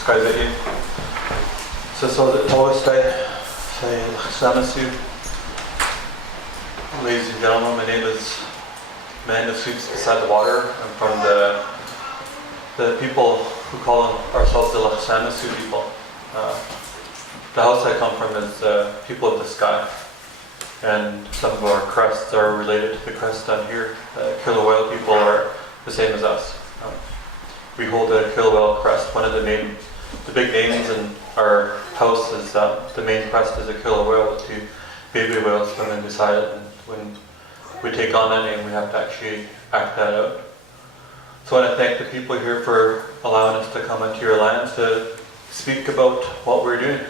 Skwomesh. So Toghestiy, Samasu. Ladies and gentlemen, my name is Man who Sweeps Beside the Water. I'm from the people who call ourselves the Samasu people. The house I come from is people of the sky. And some of our crests are related to the crest down here. Killer whale people are the same as us. We hold a killer whale crest. One of the big names in our house is the main crest is a killer whale with two baby whales swimming beside it. And when we take on that name, we have to actually act that out. So I want to thank the people here for allowing us to come into your lands to speak about what we're doing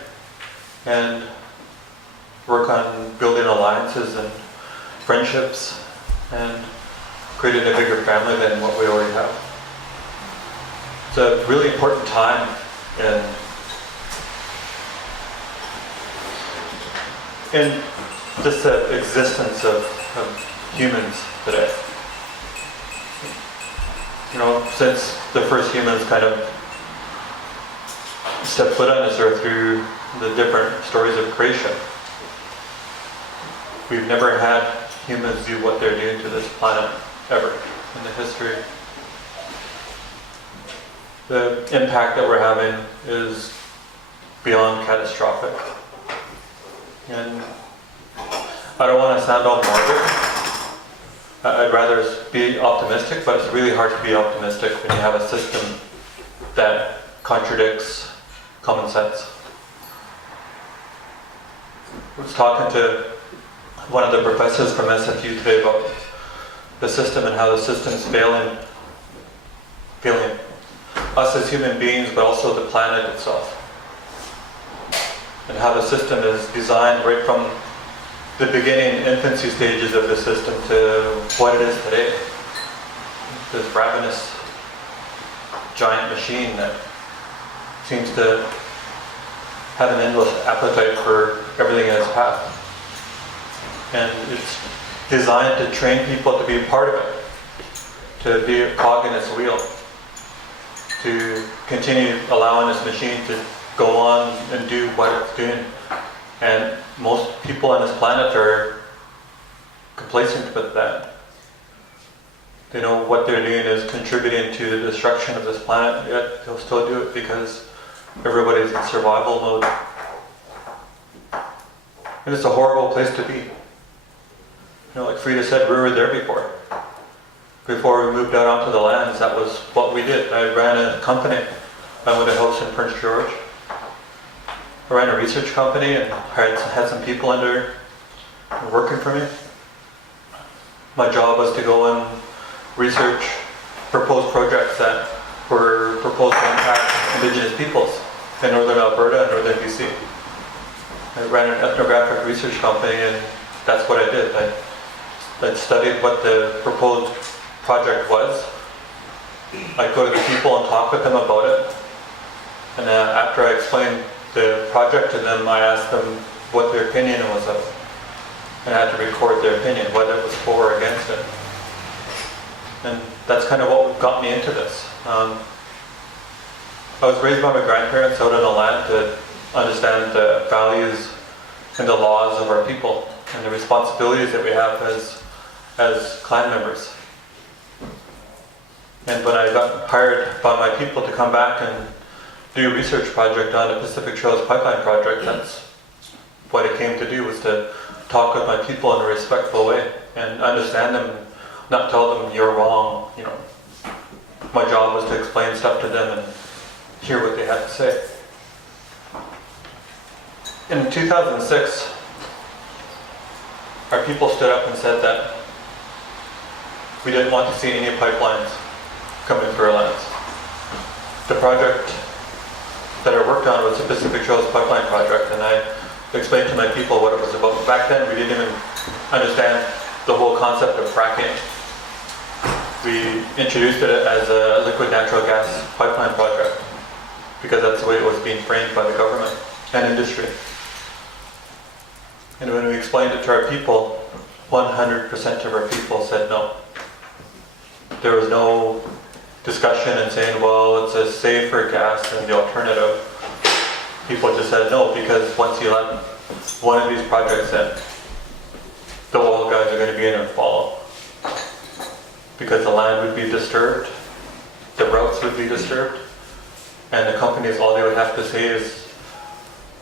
and work on building alliances and friendships and creating a bigger family than what we already have. It's a really important time in just the existence of humans today. You know, since the first humans kind of stepped foot on this earth through the different stories of creation, we've never had humans do what they're doing to this planet ever in the history. The impact that we're having is beyond catastrophic. And I don't want to sound all morbid. I'd rather be optimistic, but it's really hard to be optimistic when you have a system that contradicts common sense. I was talking to one of the professors from SFU today about the system and how the system's failing us as human beings, but also the planet itself. And how the system is designed right from the beginning infancy stages of the system to what it is today. This ravenous giant machine that seems to have an endless appetite for everything in its path. And it's designed to train people to be a part of it, to be a cog in its wheel, to continue allowing this machine to go on and do what it's doing. And most people on this planet are complacent with that. They know what they're doing is contributing to the destruction of this planet, yet they'll still do it because everybody's in survival mode. And it's a horrible place to be. You know, like Frida said, we were there before. Before we moved out onto the lands, that was what we did. I ran a company. I owned a house in Prince George. I ran a research company and had some people working for me. My job was to go and research proposed projects that were proposed to impact Indigenous peoples in northern Alberta and northern BC. I ran an ethnographic research company, and that's what I did. I studied what the proposed project was. I'd go to the people and talk with them about it. And after I explained the project to them, I asked them what their opinion was of it. And I had to record their opinion, whether it was for or against it. And that's kind of what got me into this. I was raised by my grandparents out on the land to understand the values and the laws of our people and the responsibilities that we have as clan members. And when I got hired by my people to come back and do a research project on the Pacific Trails Pipeline project, that's what it came to do, was to talk with my people in a respectful way and understand them, not tell them you're wrong. You know, my job was to explain stuff to them and hear what they had to say. In 2006, our people stood up and said that we didn't want to see any pipelines coming through our lands. The project that I worked on was the Pacific Trails Pipeline project, and I explained to my people what it was about. Back then, we didn't even understand the whole concept of fracking. We introduced it as a liquid natural gas pipeline project because that's the way it was being framed by the government and industry. And when we explained it to our people, 100% of our people said no. There was no discussion and saying, well, it's a safer gas than the alternative, people just said no, because once you let one of these projects in, the oil guys are going to be in and follow. Because the land would be disturbed, the routes would be disturbed, and the companies, all they would have to say is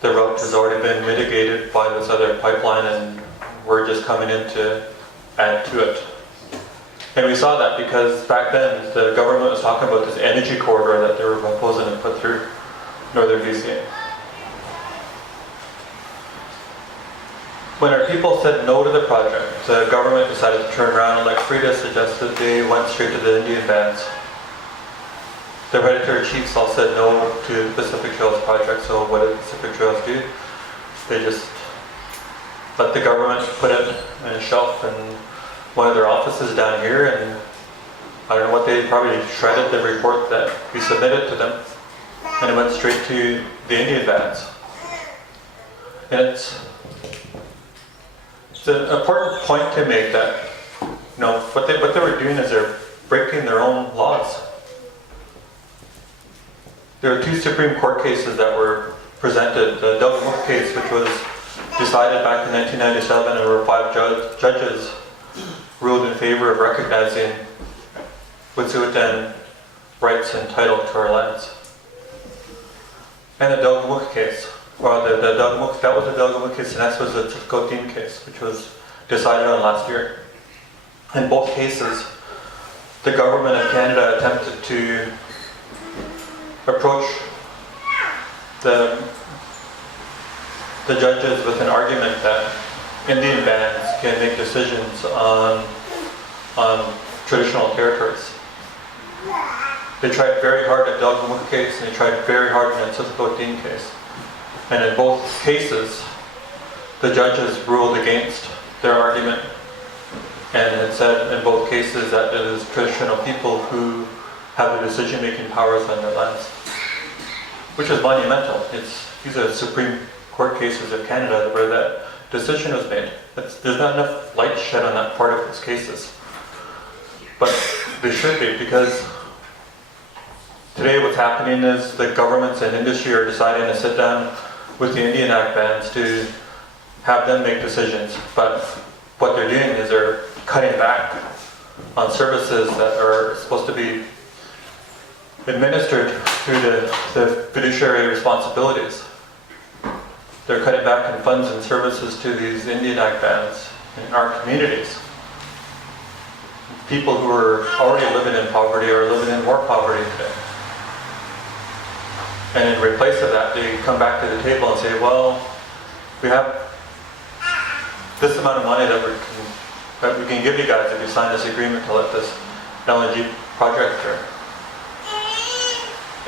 the route has already been mitigated by this other pipeline and we're just coming in to add to it. And we saw that because back then the government was talking about this energy corridor that they were proposing to put through northern BC. When our people said no to the project, the government decided to turn around and, like Frida suggested, they went straight to the Indian bands. The hereditary chiefs all said no to the Pacific Trails project, so what did Pacific Trails do? They just let the government put it in a shelf in one of their offices down here, and I don't know what, they probably shredded the report that we submitted to them, and it went straight to the Indian bands. And it's an important point to make that, you know, what they were doing is they're breaking their own laws. There are 2 Supreme Court cases that were presented. The Toghestiy case, which was decided back in 1997, and where 5 judges ruled in favor of recognizing Unist'ot'en rights and title to our lands. And the Toghestiy case. Well, that was the Toghestiy case, and that was the Skwomesh case, which was decided on last year. In both cases, the government of Canada attempted to approach the judges with an argument that Indian bands can make decisions on traditional territories. They tried very hard at the Toghestiy case, and they tried very hard in the Tsimshian case. And in both cases, the judges ruled against their argument, and it said in both cases that it is traditional people who have the decision-making powers on their lands, which is monumental. These are Supreme Court cases of Canada where that decision was made. There's not enough light shed on that part of those cases, but there should be, because today what's happening is the governments and industry are deciding to sit down with the Indian Act bands to have them make decisions. But what they're doing is they're cutting back on services that are supposed to be administered through the fiduciary responsibilities. They're cutting back on funds and services to these Indian Act bands in our communities. People who are already living in poverty are living in more poverty today. And in replace of that, they come back to the table and say, well, we have this amount of money that we can give you guys if you sign this agreement to let this LNG project through.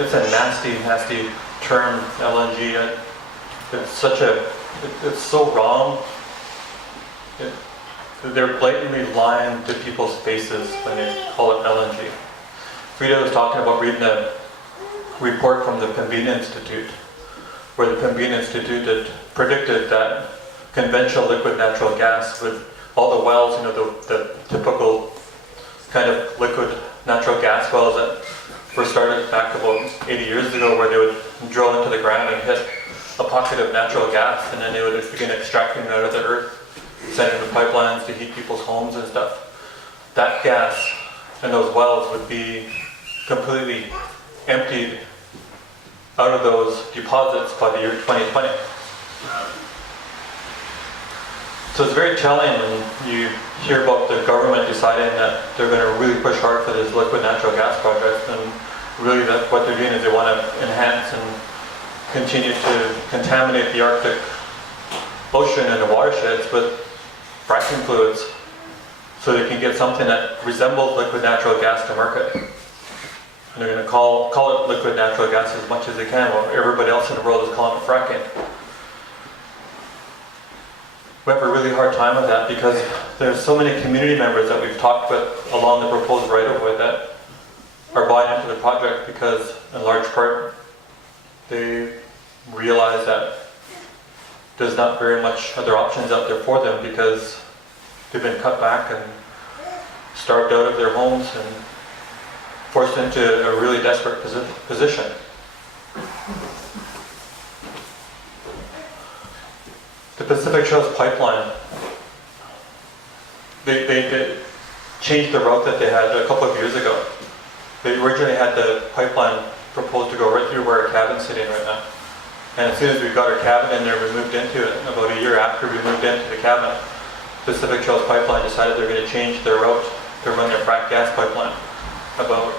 It's a nasty, nasty term, LNG. It's so wrong. They're blatantly lying to people's faces when they call it LNG. Frida was talking about reading a report from the Pembina Institute, where the Pembina Institute had predicted that conventional liquid natural gas with all the wells, you know, the typical kind of liquid natural gas wells that were started back about 80 years ago, where they would drill into the ground and hit a pocket of natural gas, and then they would begin extracting it out of the earth, sending the pipelines to heat people's homes and stuff. That gas and those wells would be completely emptied out of those deposits by the year 2020. So it's very telling when you hear about the government deciding that they're going to really push hard for this liquid natural gas project, and really that what they're doing is they want to enhance and continue to contaminate the Arctic Ocean and the watersheds with fracking fluids so they can get something that resembles liquid natural gas to market. And they're going to call it liquid natural gas as much as they can, while everybody else in the world is calling it fracking. We have a really hard time with that because there's so many community members that we've talked with along the proposed right-of-way that are buying into the project because, in large part, they realize that there's not very much other options out there for them because they've been cut back and starved out of their homes, and forced into a really desperate position. The Pacific Trails pipeline, they changed the route that they had a couple of years ago. They originally had the pipeline proposed to go right through where our cabin's sitting right now. And as soon as we got our cabin in there, we moved into it. About a year after we moved into the cabin, Pacific Trails Pipeline decided they're going to change their route to run their frack gas pipeline about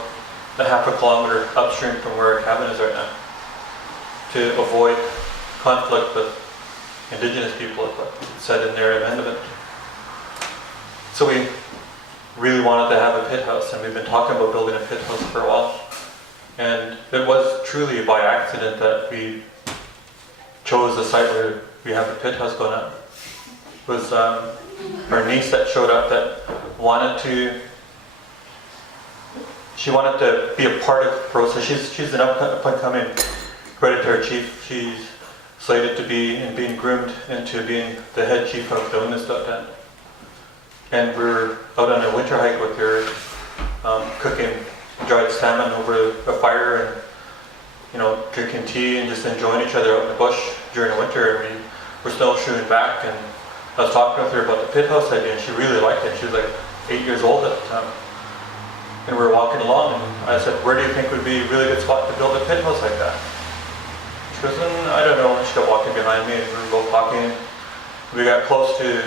a half a kilometer upstream from where our cabin is right now, to avoid conflict with Indigenous people, as what it said in their amendment. So we really wanted to have a pit house, and we've been talking about building a pit house for a while. And it was truly by accident that we chose the site where we have the pit house going up. It was our niece that showed up that wanted to be a part of the process. She's an up-and-coming hereditary chief. She's slated to be and being groomed into being the head chief of the Unist'ot'en. And we're out on a winter hike with her, cooking dried salmon over a fire and, you know, drinking tea and just enjoying each other out in the bush during the winter. And we were snowshoeing back, and I was talking with her about the pit house idea, and she really liked it. She was like 8 years old at the time. And we were walking along, and I said, "Where do you think would be a really good spot to build a pit house like that?" She goes, "I don't know." And she kept walking behind me, and we were both talking. We got close to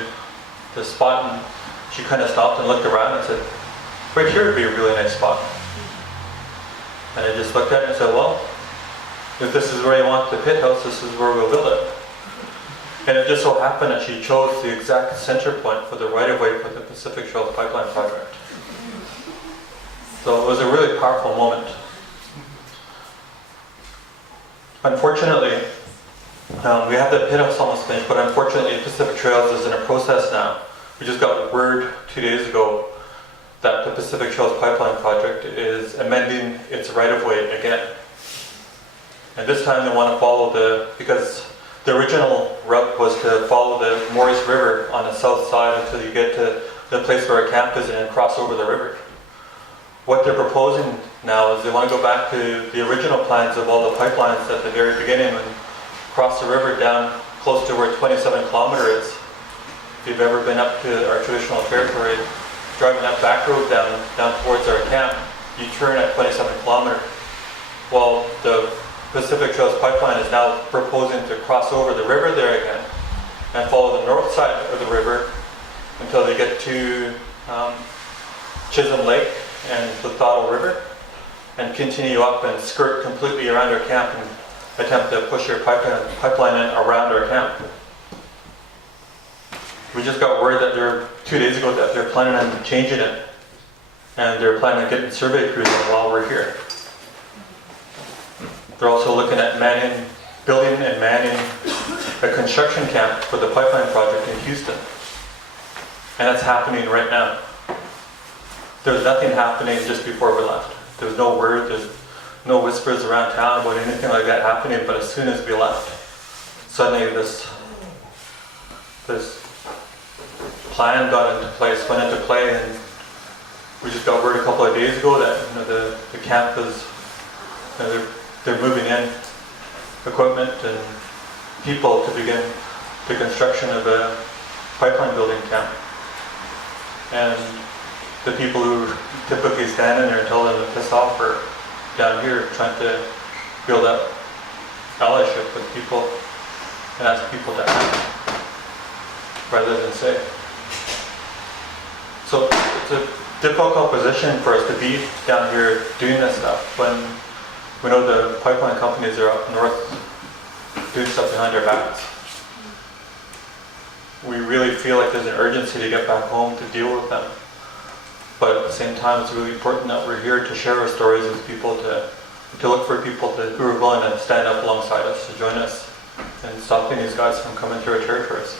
the spot, and she kind of stopped and looked around and said, "Right here would be a really nice spot." And I just looked at it and said, "Well, if this is where you want the pit house, this is where we'll build it." And it just so happened that she chose the exact center point for the right-of-way for the Pacific Trails Pipeline project. So it was a really powerful moment. Unfortunately, we have the pit house almost finished, but unfortunately Pacific Trails is in a process now. We just got word 2 days ago that the Pacific Trails Pipeline project is amending its right-of-way again. And this time they want to follow because the original route was to follow the Maurice River on the south side until you get to the place where our camp is and then cross over the river. What they're proposing now is they want to go back to the original plans of all the pipelines at the very beginning and cross the river down close to where 27 kilometer is. If you've ever been up to our traditional territory, driving that back road down towards our camp, you turn at 27 kilometer. Well, the Pacific Trails Pipeline is now proposing to cross over the river there again and follow the north side of the river until they get to Chisholm Lake and the Toghestiy River and continue up and skirt completely around our camp and attempt to push your pipeline in around our camp. We just got word that 2 days ago that they're planning on changing it, and they're planning on getting survey crews in while we're here. They're also looking at building and manning a construction camp for the pipeline project in Houston. And that's happening right now. There was nothing happening just before we left. There was no word, there's no whispers around town about anything like that happening, but as soon as we left, suddenly this plan went into play, and we just got word a couple of days ago that the camp is, they're moving in equipment and people to begin the construction of a pipeline building camp. And the people who typically stand in there and tell them to piss off are down here trying to build up allyship with people and ask people to act rather than say. So it's a difficult position for us to be down here doing this stuff when we know the pipeline companies are up north doing stuff behind our backs. We really feel like there's an urgency to get back home to deal with them. But at the same time, it's really important that we're here to share our stories with people, to look for people who are willing to stand up alongside us, to join us in stopping these guys from coming through our territories.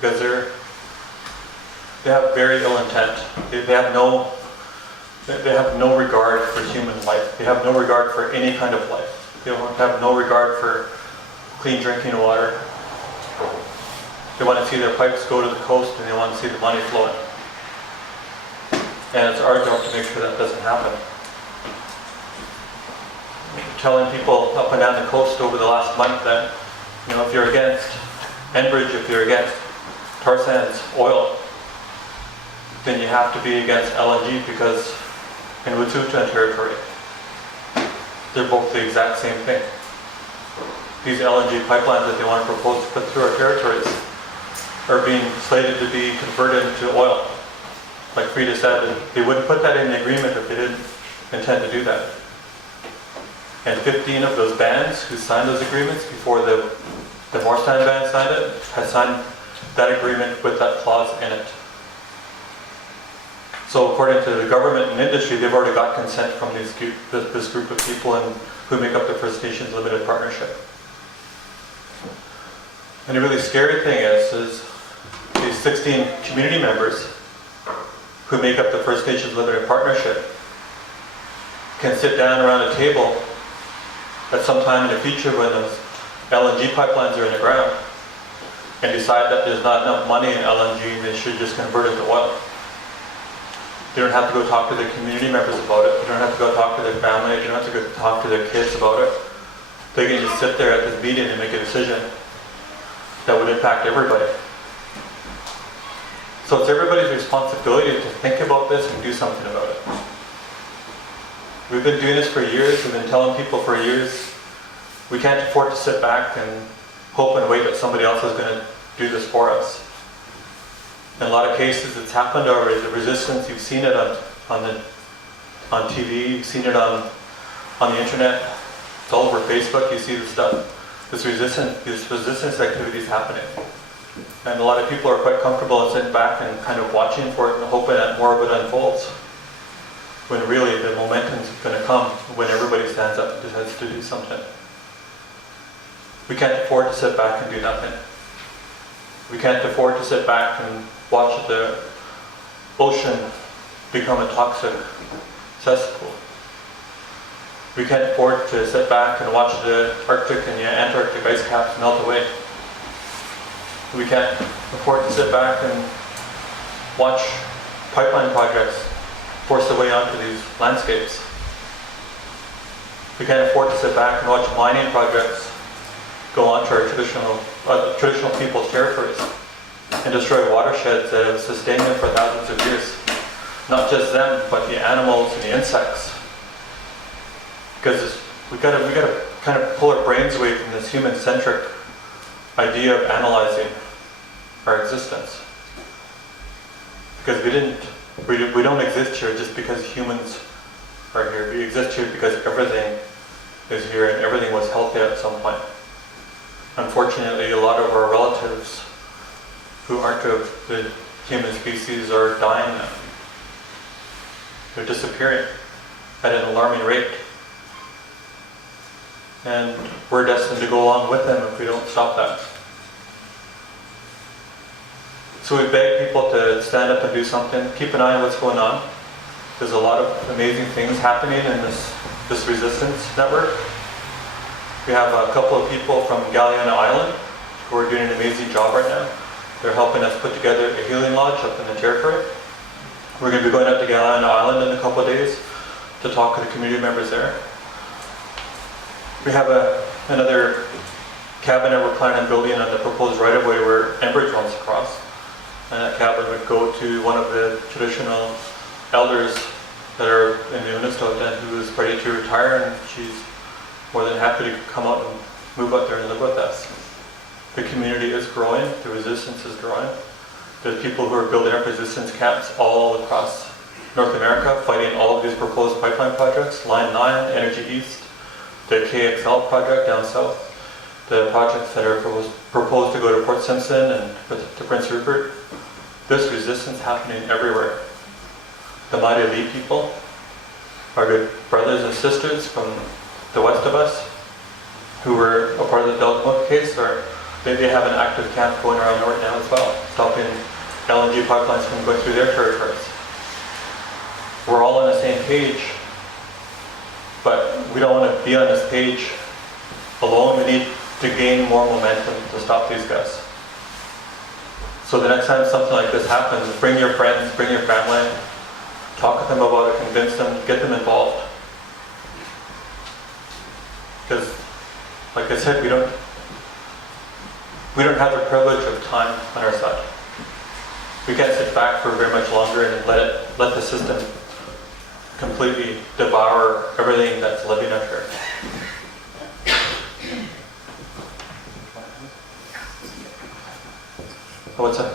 Because they have very ill intent. They have no regard for human life. They have no regard for any kind of life. They have no regard for clean drinking water. They want to see their pipes go to the coast, and they want to see the money flowing. And it's our job to make sure that doesn't happen. telling people up and down the coast over the last month that, if you're against Enbridge, if you're against tar sands, oil, then you have to be against LNG because in Unist'ot'en territory, they're both the exact same thing. These LNG pipelines that they want to propose to put through our territories are being slated to be converted into oil. Like Frida said, they wouldn't put that in the agreement if they didn't intend to do that. And 15 of those bands who signed those agreements before the Morstand band signed it, had signed that agreement with that clause in it. So according to the government and industry, they've already got consent from this group of people who make up the First Nations Limited Partnership. And the really scary thing is these 16 community members who make up the First Nations Limited Partnership can sit down around a table at some time in the future when those LNG pipelines are in the ground and decide that there's not enough money in LNG and they should just convert it to oil. They don't have to go talk to their community members about it. They don't have to go talk to their family. They don't have to go talk to their kids about it. They can just sit there at this meeting and make a decision that would impact everybody. So it's everybody's responsibility to think about this and do something about it. We've been doing this for years. We've been telling people for years, we can't afford to sit back and hope and wait that somebody else is going to do this for us. In a lot of cases, it's happened already. The resistance, you've seen it on TV, you've seen it on the internet. It's all over Facebook. You see this stuff. This resistance activities happening, and a lot of people are quite comfortable in sitting back and kind of watching for it and hoping that more of it unfolds. When really the momentum's going to come when everybody stands up and decides to do something. We can't afford to sit back and do nothing. We can't afford to sit back and watch the ocean become a toxic cesspool. We can't afford to sit back and watch the Arctic and the Antarctic ice caps melt away. We can't afford to sit back and watch pipeline projects force their way onto these landscapes. We can't afford to sit back and watch mining projects go onto our traditional people's territories and destroy watersheds that have sustained them for thousands of years. Not just them, but the animals and the insects. Because we gotta kind of pull our brains away from this human-centric idea of analyzing our existence. Because we don't exist here just because humans are here. We exist here because everything is here and everything was healthy at some point. Unfortunately, a lot of our relatives who aren't of the human species are dying now. They're disappearing at an alarming rate. And we're destined to go along with them if we don't stop that. So we beg people to stand up and do something, keep an eye on what's going on. There's a lot of amazing things happening in this resistance network. We have a couple of people from Galiana Island who are doing an amazing job right now. They're helping us put together a healing lodge up in the territory. We're going to be going up to Galiana Island in a couple of days to talk to the community members there. We have another cabin that we're planning on building on the proposed right-of-way where Enbridge wants to cross. And that cabin would go to one of the traditional elders that are in the Unist'ot'en who is ready to retire, and she's more than happy to come out and move out there and live with us. The community is growing, the resistance is growing. There's people who are building up resistance camps all across North America, fighting all of these proposed pipeline projects, Line 9, Energy East, the KXL project down south, the projects that are proposed to go to Port Simpson and to Prince Rupert. There's resistance happening everywhere. The Māori Lee people, our good brothers and sisters from the west of us, who were a part of the Delta case, they have an active camp going around right now as well, stopping LNG pipelines from going through their territories. We're all on the same page, but we don't want to be on this page alone. We need to gain more momentum to stop these guys. So the next time something like this happens, bring your friends, bring your family, talk with them about it, convince them, get them involved. Because, like I said, we don't have the privilege of time on our side. We can't sit back for very much longer and let the system completely devour everything that's living up here. What's that?